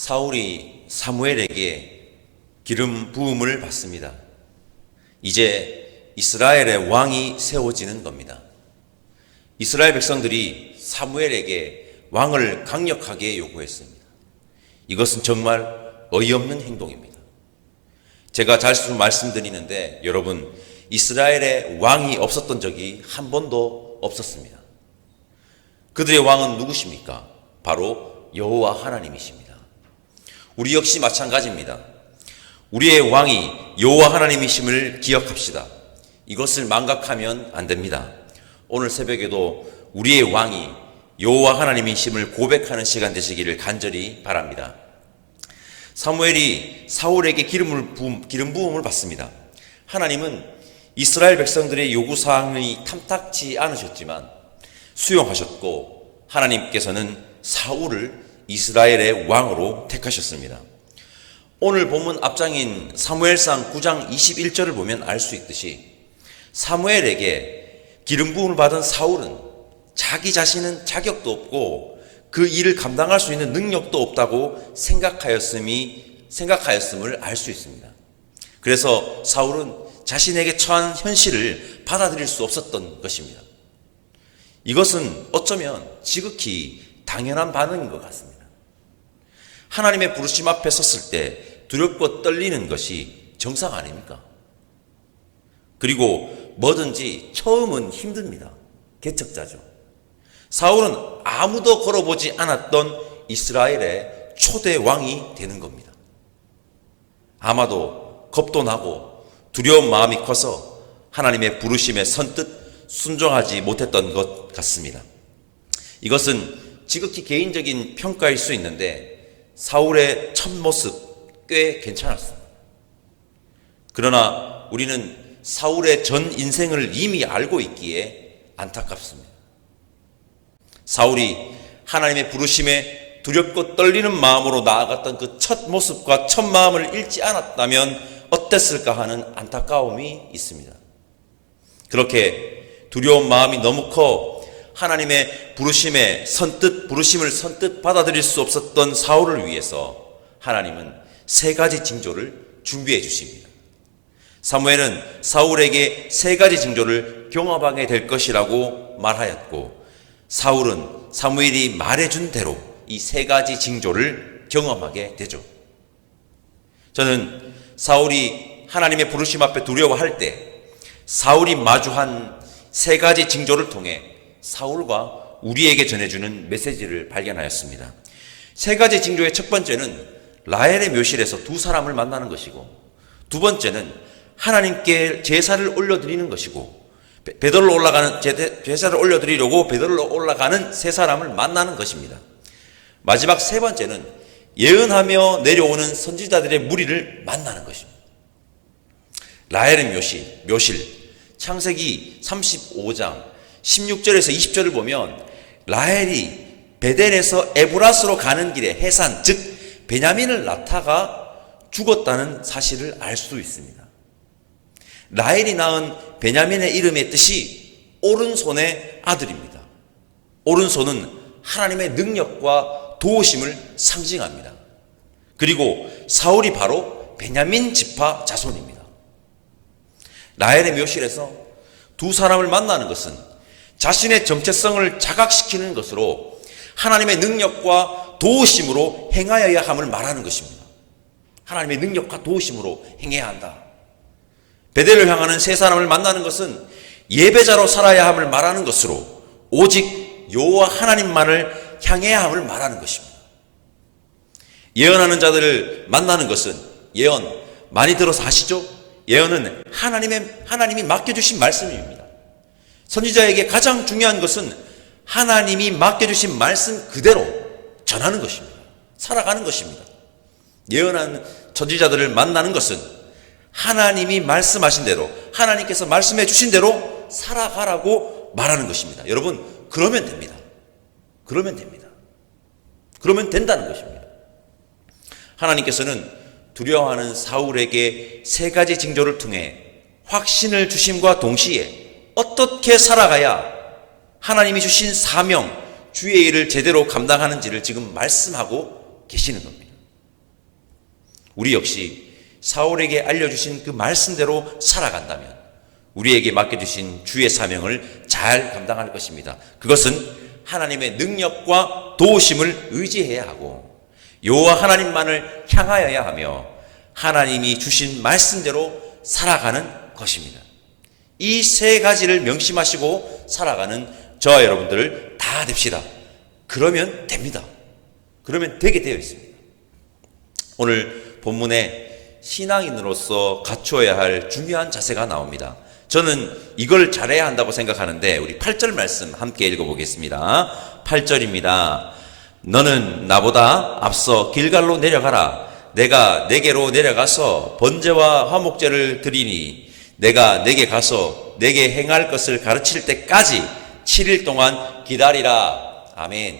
사울이 사무엘에게 기름 부음을 받습니다. 이제 이스라엘의 왕이 세워지는 겁니다. 이스라엘 백성들이 사무엘에게 왕을 강력하게 요구했습니다. 이것은 정말 어이없는 행동입니다. 제가 자주 말씀드리는데 여러분, 이스라엘에 왕이 없었던 적이 한 번도 없었습니다. 그들의 왕은 누구십니까? 바로 여호와 하나님이십니다. 우리 역시 마찬가지입니다. 우리의 왕이 여호와 하나님이심을 기억합시다. 이것을 망각하면 안 됩니다. 오늘 새벽에도 우리의 왕이 여호와 하나님이심을 고백하는 시간 되시기를 간절히 바랍니다. 사무엘이 사울에게 기름 부음을 받습니다. 하나님은 이스라엘 백성들의 요구사항이 탐탁지 않으셨지만 수용하셨고, 하나님께서는 사울을 이스라엘의 왕으로 택하셨습니다. 오늘 본문 앞장인 사무엘상 9장 21절을 보면 알 수 있듯이 사무엘에게 기름 부음을 받은 사울은 자기 자신은 자격도 없고 그 일을 감당할 수 있는 능력도 없다고 생각하였음을 알 수 있습니다. 그래서 사울은 자신에게 처한 현실을 받아들일 수 없었던 것입니다. 이것은 어쩌면 지극히 당연한 반응인 것 같습니다. 하나님의 부르심 앞에 섰을 때 두렵고 떨리는 것이 정상 아닙니까? 그리고 뭐든지 처음은 힘듭니다. 개척자죠. 사울은 아무도 걸어보지 않았던 이스라엘의 초대 왕이 되는 겁니다. 아마도 겁도 나고 두려운 마음이 커서 하나님의 부르심에 선뜻 순종하지 못했던 것 같습니다. 이것은 지극히 개인적인 평가일 수 있는데 사울의 첫 모습 꽤 괜찮았습니다. 그러나 우리는 사울의 전 인생을 이미 알고 있기에 안타깝습니다. 사울이 하나님의 부르심에 두렵고 떨리는 마음으로 나아갔던 그 첫 모습과 첫 마음을 잃지 않았다면 어땠을까 하는 안타까움이 있습니다. 그렇게 두려운 마음이 너무 커 하나님의 부르심을 선뜻 받아들일 수 없었던 사울을 위해서 하나님은 세 가지 징조를 준비해 주십니다. 사무엘은 사울에게 세 가지 징조를 경험하게 될 것이라고 말하였고, 사울은 사무엘이 말해준 대로 이 세 가지 징조를 경험하게 되죠. 저는 사울이 하나님의 부르심 앞에 두려워할 때 사울이 마주한 세 가지 징조를 통해 사울과 우리에게 전해주는 메시지를 발견하였습니다. 세 가지 징조의 첫 번째는 라헬의 묘실에서 두 사람을 만나는 것이고, 두 번째는 하나님께 제사를 올려드리는 것이고, 제사를 올려드리려고 베들로 올라가는 세 사람을 만나는 것입니다. 마지막 세 번째는 예언하며 내려오는 선지자들의 무리를 만나는 것입니다. 라헬의 묘실, 창세기 35장 16절에서 20절을 보면 라헬이 베델에서 에브라스로 가는 길에 해산, 즉 베냐민을 낳다가 죽었다는 사실을 알 수 있습니다. 라헬이 낳은 베냐민의 이름의 뜻이 오른손의 아들입니다. 오른손은 하나님의 능력과 도우심을 상징합니다. 그리고 사울이 바로 베냐민 지파 자손입니다. 라헬의 묘실에서 두 사람을 만나는 것은 자신의 정체성을 자각시키는 것으로 하나님의 능력과 도우심으로 행하여야 함을 말하는 것입니다. 하나님의 능력과 도우심으로 행해야 한다. 베델을 향하는 세 사람을 만나는 것은 예배자로 살아야 함을 말하는 것으로 오직 여호와 하나님만을 향해야 함을 말하는 것입니다. 예언하는 자들을 만나는 것은, 예언 많이 들어서 아시죠? 예언은 하나님이 맡겨주신 말씀입니다. 선지자에게 가장 중요한 것은 하나님이 맡겨주신 말씀 그대로 전하는 것입니다. 살아가는 것입니다. 예언하는 선지자들을 만나는 것은 하나님이 말씀하신 대로, 하나님께서 말씀해 주신 대로 살아가라고 말하는 것입니다. 여러분, 그러면 됩니다. 그러면 된다는 것입니다. 하나님께서는 두려워하는 사울에게 세 가지 징조를 통해 확신을 주심과 동시에 어떻게 살아가야 하나님이 주신 사명, 주의 일을 제대로 감당하는지를 지금 말씀하고 계시는 겁니다. 우리 역시 사울에게 알려주신 그 말씀대로 살아간다면 우리에게 맡겨주신 주의 사명을 잘 감당할 것입니다. 그것은 하나님의 능력과 도우심을 의지해야 하고 여호와 하나님만을 향하여야 하며 하나님이 주신 말씀대로 살아가는 것입니다. 이 세 가지를 명심하시고 살아가는 저와 여러분들 다 됩시다. 그러면 됩니다. 그러면 되게 되어 있습니다. 오늘 본문에 신앙인으로서 갖추어야 할 중요한 자세가 나옵니다. 저는 이걸 잘해야 한다고 생각하는데 우리 8절 말씀 함께 읽어보겠습니다. 8절입니다. 너는 나보다 앞서 길갈로 내려가라. 내가 내게로 내려가서 번제와 화목제를 드리니 내가 내게 가서 내게 행할 것을 가르칠 때까지 7일 동안 기다리라. 아멘.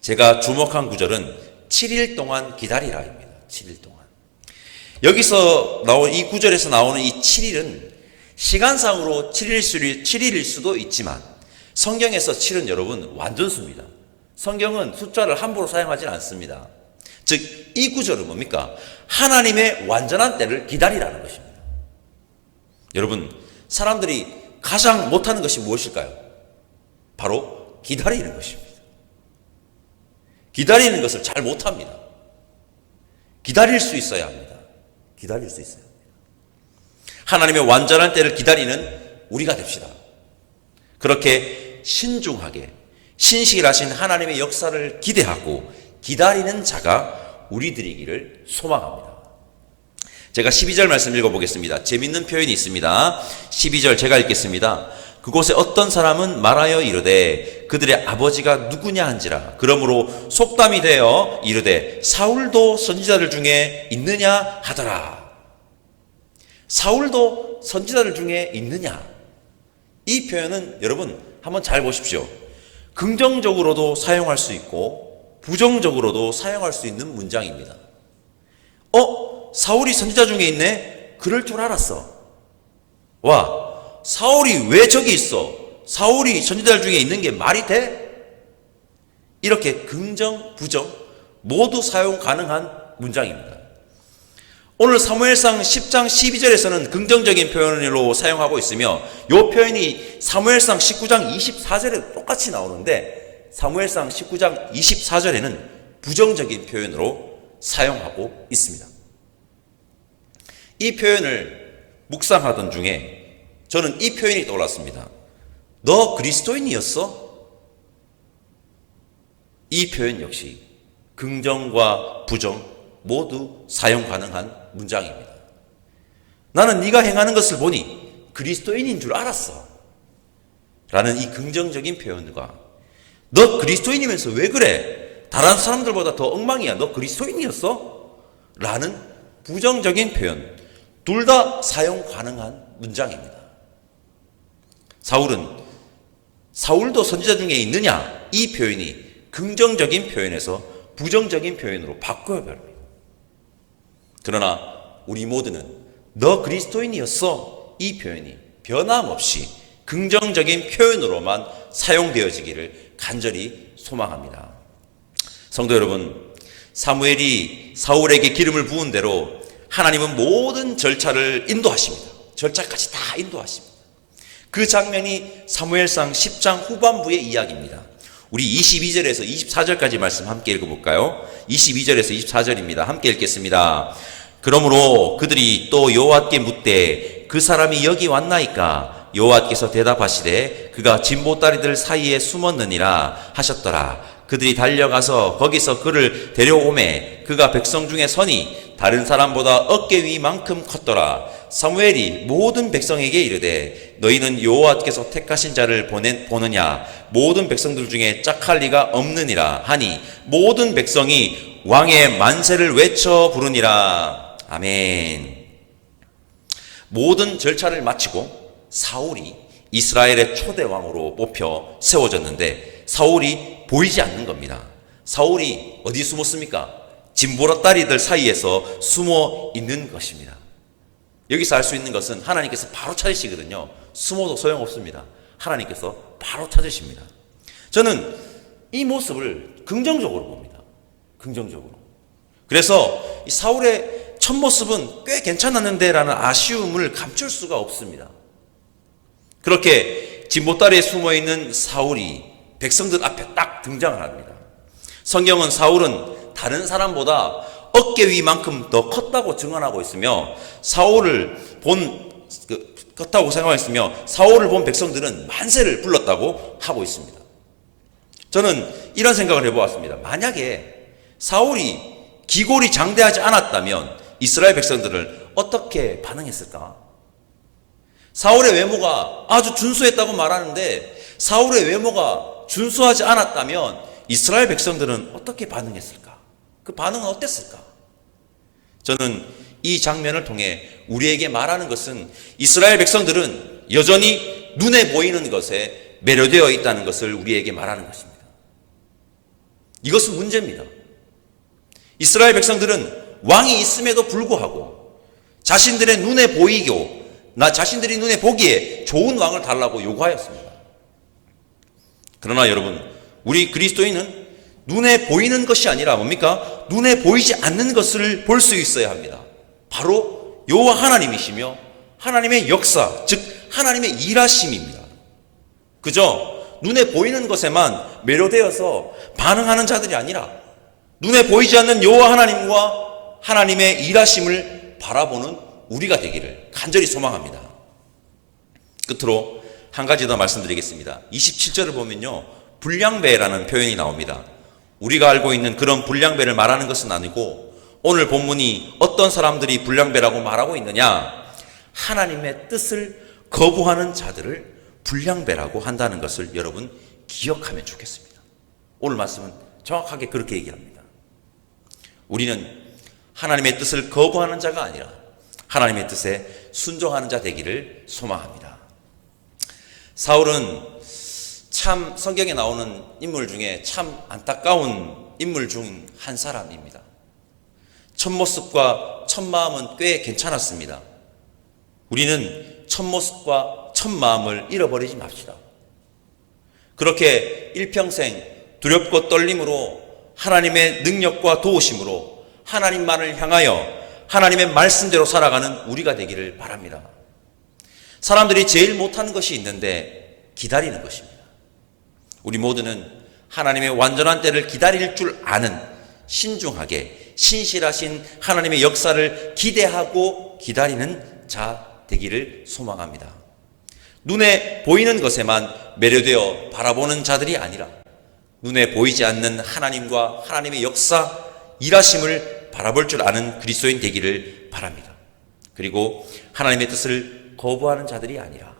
제가 주목한 구절은 7일 동안 기다리라입니다. 7일 동안. 여기서 나온 이 구절에서 나오는 이 7일은 시간상으로 7일일 수도 있지만 성경에서 7은 여러분 완전수입니다. 성경은 숫자를 함부로 사용하지 않습니다. 즉, 이 구절은 뭡니까? 하나님의 완전한 때를 기다리라는 것입니다. 여러분, 사람들이 가장 못하는 것이 무엇일까요? 바로 기다리는 것입니다. 기다리는 것을 잘 못합니다. 기다릴 수 있어야 합니다. 기다릴 수 있어야 합니다. 하나님의 완전한 때를 기다리는 우리가 됩시다. 그렇게 신중하게 신실하신 하나님의 역사를 기대하고 기다리는 자가 우리들이기를 소망합니다. 제가 12절 말씀 읽어보겠습니다. 재밌는 표현이 있습니다. 12절 제가 읽겠습니다. 그곳에 어떤 사람은 말하여 이르되 그들의 아버지가 누구냐 한지라. 그러므로 속담이 되어 이르되 사울도 선지자들 중에 있느냐 하더라. 사울도 선지자들 중에 있느냐? 이 표현은 여러분 한번 잘 보십시오. 긍정적으로도 사용할 수 있고 부정적으로도 사용할 수 있는 문장입니다. 사울이 선지자 중에 있네? 그럴 줄 알았어. 와, 사울이 왜 저기 있어? 사울이 선지자들 중에 있는 게 말이 돼? 이렇게 긍정, 부정 모두 사용 가능한 문장입니다. 오늘 사무엘상 10장 12절에서는 긍정적인 표현으로 사용하고 있으며 이 표현이 사무엘상 19장 24절에 똑같이 나오는데 사무엘상 19장 24절에는 부정적인 표현으로 사용하고 있습니다. 이 표현을 묵상하던 중에 저는 이 표현이 떠올랐습니다. 너 그리스도인이었어? 이 표현 역시 긍정과 부정 모두 사용 가능한 문장입니다. 나는 네가 행하는 것을 보니 그리스도인인 줄 알았어. 라는 이 긍정적인 표현과 너 그리스도인이면서 왜 그래? 다른 사람들보다 더 엉망이야. 너 그리스도인이었어? 라는 부정적인 표현 둘 다 사용 가능한 문장입니다. 사울도 선지자 중에 있느냐? 이 표현이 긍정적인 표현에서 부정적인 표현으로 바꿔야 합니다. 그러나 우리 모두는 너 그리스도인이었어? 이 표현이 변함없이 긍정적인 표현으로만 사용되어지기를 간절히 소망합니다. 성도 여러분, 사무엘이 사울에게 기름을 부은 대로 하나님은 모든 절차를 인도하십니다. 절차까지 다 인도하십니다. 그 장면이 사무엘상 10장 후반부의 이야기입니다. 우리 22절에서 24절까지 말씀 함께 읽어볼까요? 22절에서 24절입니다. 함께 읽겠습니다. 그러므로 그들이 또 여호와께 묻되 그 사람이 여기 왔나이까? 여호와께서 대답하시되 그가 진보다리들 사이에 숨었느니라 하셨더라. 그들이 달려가서 거기서 그를 데려오매 그가 백성 중에 서니 다른 사람보다 어깨 위만큼 컸더라. 사무엘이 모든 백성에게 이르되 너희는 여호와께서 택하신 자를 보느냐? 모든 백성들 중에 짝할 리가 없느니라 하니 모든 백성이 왕의 만세를 외쳐 부르니라. 아멘. 모든 절차를 마치고 사울이 이스라엘의 초대 왕으로 뽑혀 세워졌는데 사울이 보이지 않는 겁니다. 사울이 어디 숨었습니까? 진보라다리들 사이에서 숨어 있는 것입니다. 여기서 알 수 있는 것은 하나님께서 바로 찾으시거든요. 숨어도 소용없습니다. 하나님께서 바로 찾으십니다. 저는 이 모습을 긍정적으로 봅니다. 긍정적으로. 그래서 이 사울의 첫 모습은 꽤 괜찮았는데 라는 아쉬움을 감출 수가 없습니다. 그렇게 진보다리에 숨어있는 사울이 백성들 앞에 딱 등장을 합니다. 성경은 사울은 다른 사람보다 어깨 위만큼 더 컸다고 증언하고 있으며 컸다고 생각했으며 사울을 본 백성들은 만세를 불렀다고 하고 있습니다. 저는 이런 생각을 해보았습니다. 만약에 사울이 기골이 장대하지 않았다면 이스라엘 백성들을 어떻게 반응했을까? 사울의 외모가 아주 준수했다고 말하는데 사울의 외모가 준수하지 않았다면 이스라엘 백성들은 어떻게 반응했을까? 그 반응은 어땠을까? 저는 이 장면을 통해 우리에게 말하는 것은 이스라엘 백성들은 여전히 눈에 보이는 것에 매료되어 있다는 것을 우리에게 말하는 것입니다. 이것은 문제입니다. 이스라엘 백성들은 왕이 있음에도 불구하고 자신들의 눈에 자신들이 눈에 보기에 좋은 왕을 달라고 요구하였습니다. 그러나 여러분, 우리 그리스도인은 눈에 보이는 것이 아니라 뭡니까? 눈에 보이지 않는 것을 볼 수 있어야 합니다. 바로 여호와 하나님이시며 하나님의 역사, 즉 하나님의 일하심입니다. 그저 눈에 보이는 것에만 매료되어서 반응하는 자들이 아니라 눈에 보이지 않는 여호와 하나님과 하나님의 일하심을 바라보는 우리가 되기를 간절히 소망합니다. 끝으로 한 가지 더 말씀드리겠습니다. 27절을 보면요, 불량배라는 표현이 나옵니다. 우리가 알고 있는 그런 불량배를 말하는 것은 아니고 오늘 본문이 어떤 사람들이 불량배라고 말하고 있느냐, 하나님의 뜻을 거부하는 자들을 불량배라고 한다는 것을 여러분 기억하면 좋겠습니다. 오늘 말씀은 정확하게 그렇게 얘기합니다. 우리는 하나님의 뜻을 거부하는 자가 아니라 하나님의 뜻에 순종하는 자 되기를 소망합니다. 사울은 참 성경에 나오는 인물 중에 참 안타까운 인물 중 한 사람입니다. 첫 모습과 첫 마음은 꽤 괜찮았습니다. 우리는 첫 모습과 첫 마음을 잃어버리지 맙시다. 그렇게 일평생 두렵고 떨림으로 하나님의 능력과 도우심으로 하나님만을 향하여 하나님의 말씀대로 살아가는 우리가 되기를 바랍니다. 사람들이 제일 못하는 것이 있는데 기다리는 것입니다. 우리 모두는 하나님의 완전한 때를 기다릴 줄 아는 신중하게 신실하신 하나님의 역사를 기대하고 기다리는 자 되기를 소망합니다. 눈에 보이는 것에만 매료되어 바라보는 자들이 아니라 눈에 보이지 않는 하나님과 하나님의 역사, 일하심을 바라볼 줄 아는 그리스도인 되기를 바랍니다. 그리고 하나님의 뜻을 거부하는 자들이 아니라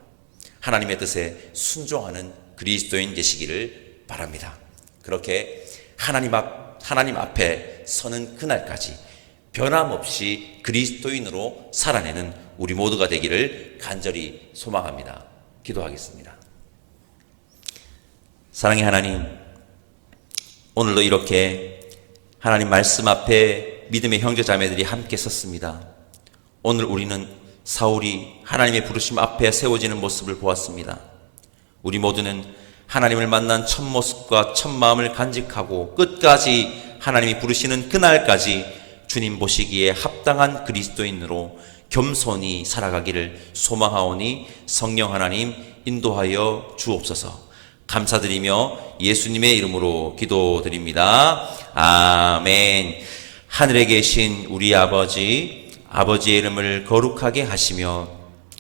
하나님의 뜻에 순종하는 그리스도인 되시기를 바랍니다. 그렇게 하나님 앞에 서는 그날까지 변함없이 그리스도인으로 살아내는 우리 모두가 되기를 간절히 소망합니다. 기도하겠습니다. 사랑의 하나님, 오늘도 이렇게 하나님 말씀 앞에 믿음의 형제 자매들이 함께 섰습니다. 오늘 우리는 사울이 하나님의 부르심 앞에 세워지는 모습을 보았습니다. 우리 모두는 하나님을 만난 첫 모습과 첫 마음을 간직하고 끝까지 하나님이 부르시는 그날까지 주님 보시기에 합당한 그리스도인으로 겸손히 살아가기를 소망하오니 성령 하나님 인도하여 주옵소서. 감사드리며 예수님의 이름으로 기도드립니다. 아멘. 하늘에 계신 우리 아버지, 아버지의 이름을 거룩하게 하시며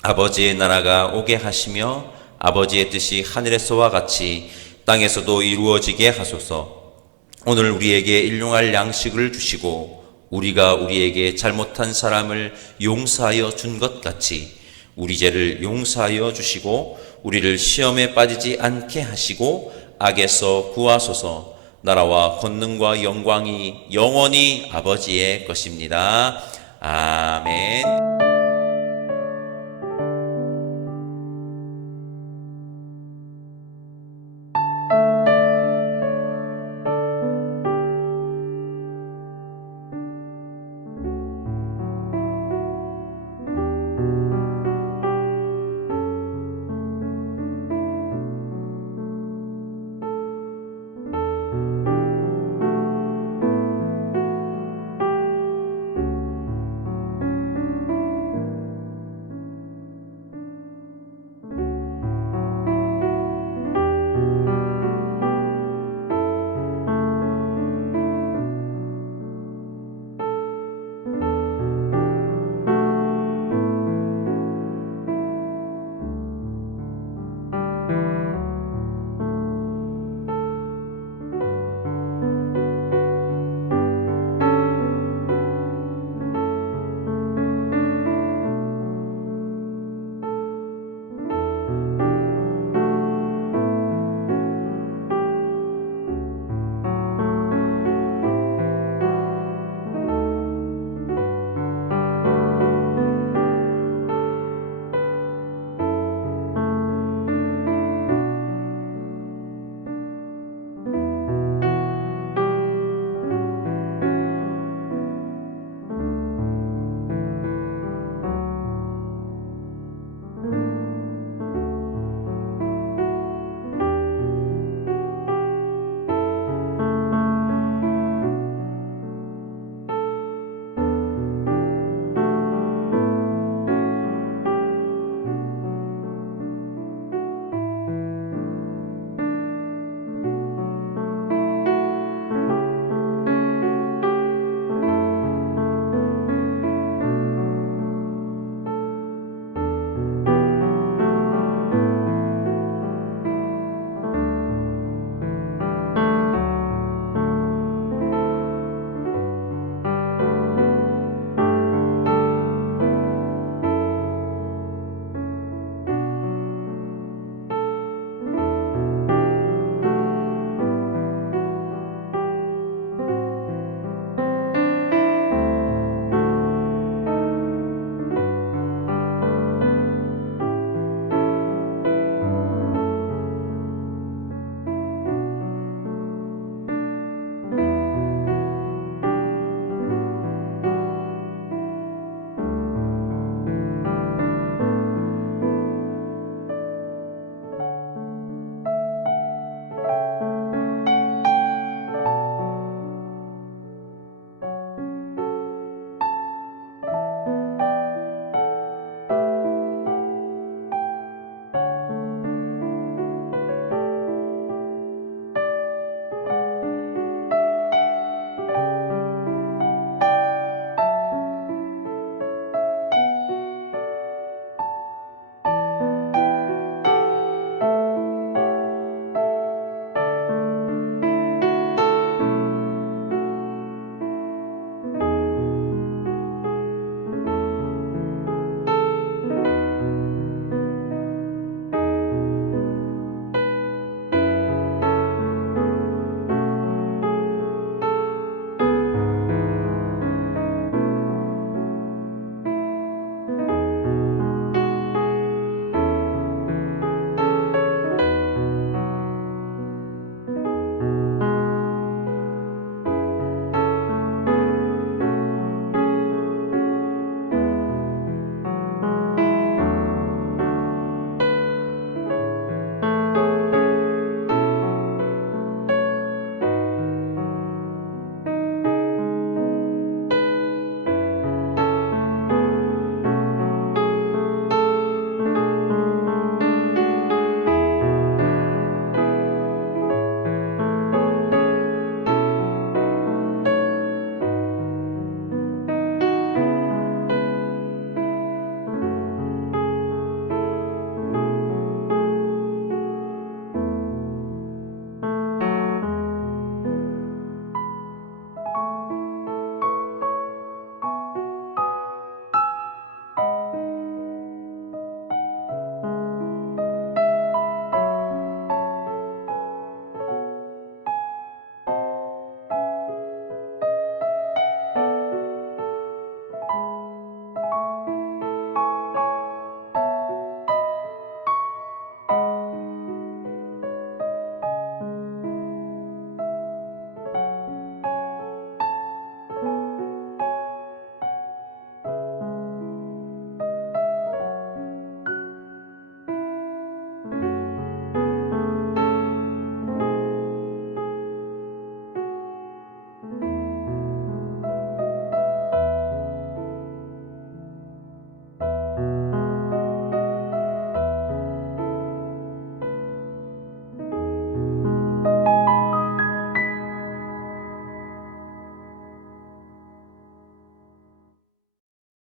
아버지의 나라가 오게 하시며 아버지의 뜻이 하늘에서와 같이 땅에서도 이루어지게 하소서. 오늘 우리에게 일용할 양식을 주시고 우리가 우리에게 잘못한 사람을 용서하여 준 것 같이 우리 죄를 용서하여 주시고 우리를 시험에 빠지지 않게 하시고 악에서 구하소서. 나라와 권능과 영광이 영원히 아버지의 것입니다. 아멘.